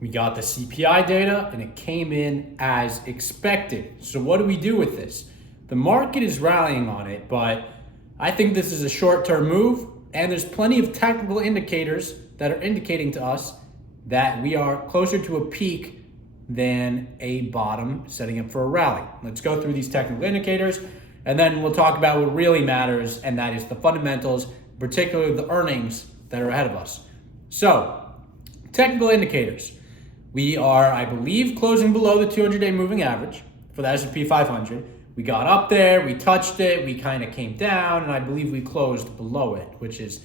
We got the CPI data and it came in as expected. So what do we do with this? The market is rallying on it, but I think this is a short-term move, and there's plenty of technical indicators that are indicating to us that we are closer to a peak than a bottom setting up for a rally. Let's go through these technical indicators, and then we'll talk about what really matters, and that is the fundamentals, particularly the earnings that are ahead of us. So, technical indicators. We are, I believe, closing below the 200-day moving average for the S&P 500. We got up there, we touched it, we kind of came down, and I believe we closed below it, which is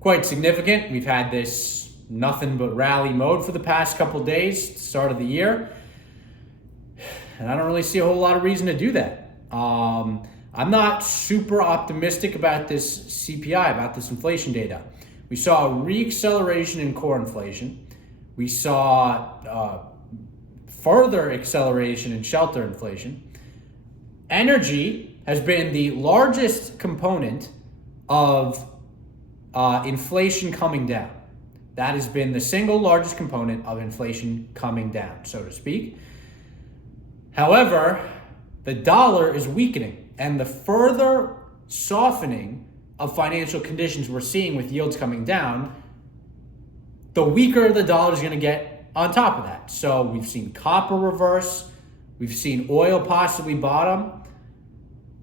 quite significant. We've had this nothing but rally mode for the past couple of days, start of the year, and I don't really see a whole lot of reason to do that. I'm not super optimistic about this CPI, about this inflation data. We saw a re-acceleration in core inflation. We saw further acceleration in shelter inflation. Energy has been the largest component of inflation coming down. That has been the single largest component of inflation coming down, so to speak. However, the dollar is weakening, and the further softening of financial conditions we're seeing with yields coming down, the weaker the dollar is going to get on top of that. So we've seen copper reverse, we've seen oil possibly bottom.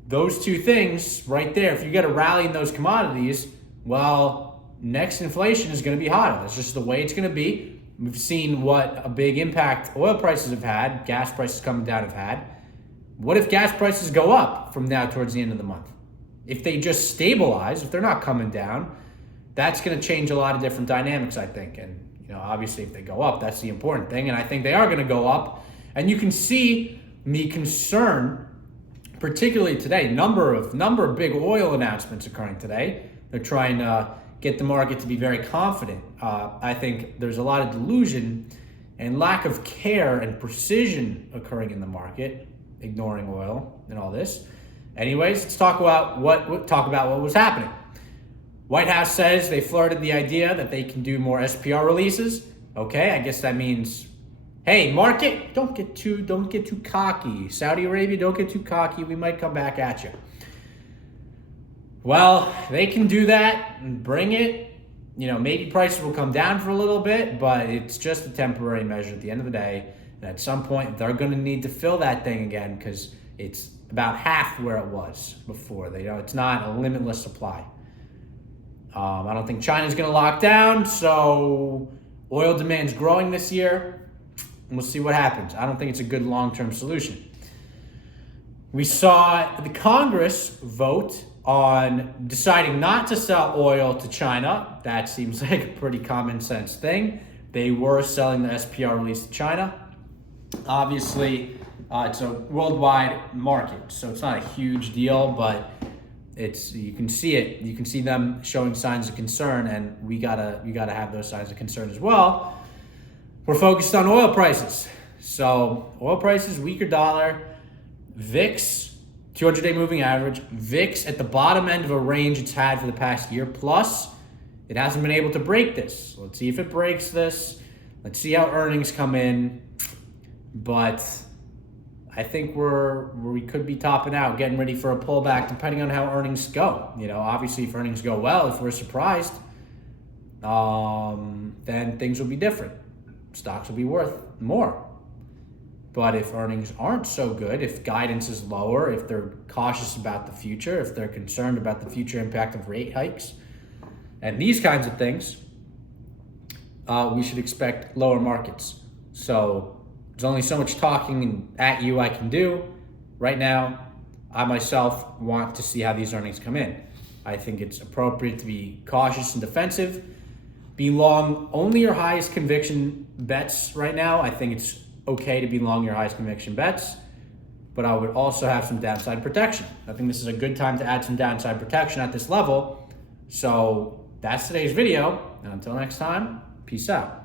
Those two things right there, if you get a rally in those commodities, well, next inflation is going to be hotter. That's just the way it's going to be. We've seen what a big impact oil prices have had, gas prices coming down have had. What if gas prices go up from now towards the end of the month? If they just stabilize, if they're not coming down, that's going to change a lot of different dynamics, I think. And, obviously if they go up, that's the important thing. And I think they are going to go up. And you can see the concern, particularly today, number of big oil announcements occurring today. They're trying to get the market to be very confident. I think there's a lot of delusion and lack of care and precision occurring in the market, ignoring oil and all this. Anyways, let's talk about what was happening. White House says they flirted the idea that they can do more SPR releases. Okay, I guess that means, hey, market, don't get too cocky. Saudi Arabia, don't get too cocky. We might come back at you. Well, they can do that and bring it. Maybe prices will come down for a little bit, but it's just a temporary measure at the end of the day. And at some point, they're going to need to fill that thing again because it's about half where it was before. It's not a limitless supply. I don't think China's going to lock down, so oil demand's growing this year. And we'll see what happens. I don't think it's a good long-term solution. We saw the Congress vote on deciding not to sell oil to China. That seems like a pretty common sense thing. They were selling the SPR release to China. Obviously, it's a worldwide market, so it's not a huge deal, but you can see it. You can see them showing signs of concern, and you gotta have those signs of concern as well. We're focused on oil prices. So oil prices, weaker dollar, VIX, 200-day moving average, VIX at the bottom end of a range it's had for the past year, plus it hasn't been able to break this. So let's see if it breaks this. Let's see how earnings come in. But I think we could be topping out, getting ready for a pullback, depending on how earnings go. Obviously, if earnings go well, if we're surprised, then things will be different. Stocks will be worth more. But if earnings aren't so good, if guidance is lower, if they're cautious about the future, if they're concerned about the future impact of rate hikes, and these kinds of things, we should expect lower markets. So there's only so much talking at you I can do. Right now, I myself want to see how these earnings come in. I think it's appropriate to be cautious and defensive. Be long only your highest conviction bets right now. I think it's okay to be long your highest conviction bets, but I would also have some downside protection. I think this is a good time to add some downside protection at this level. So that's today's video, and until next time, peace out.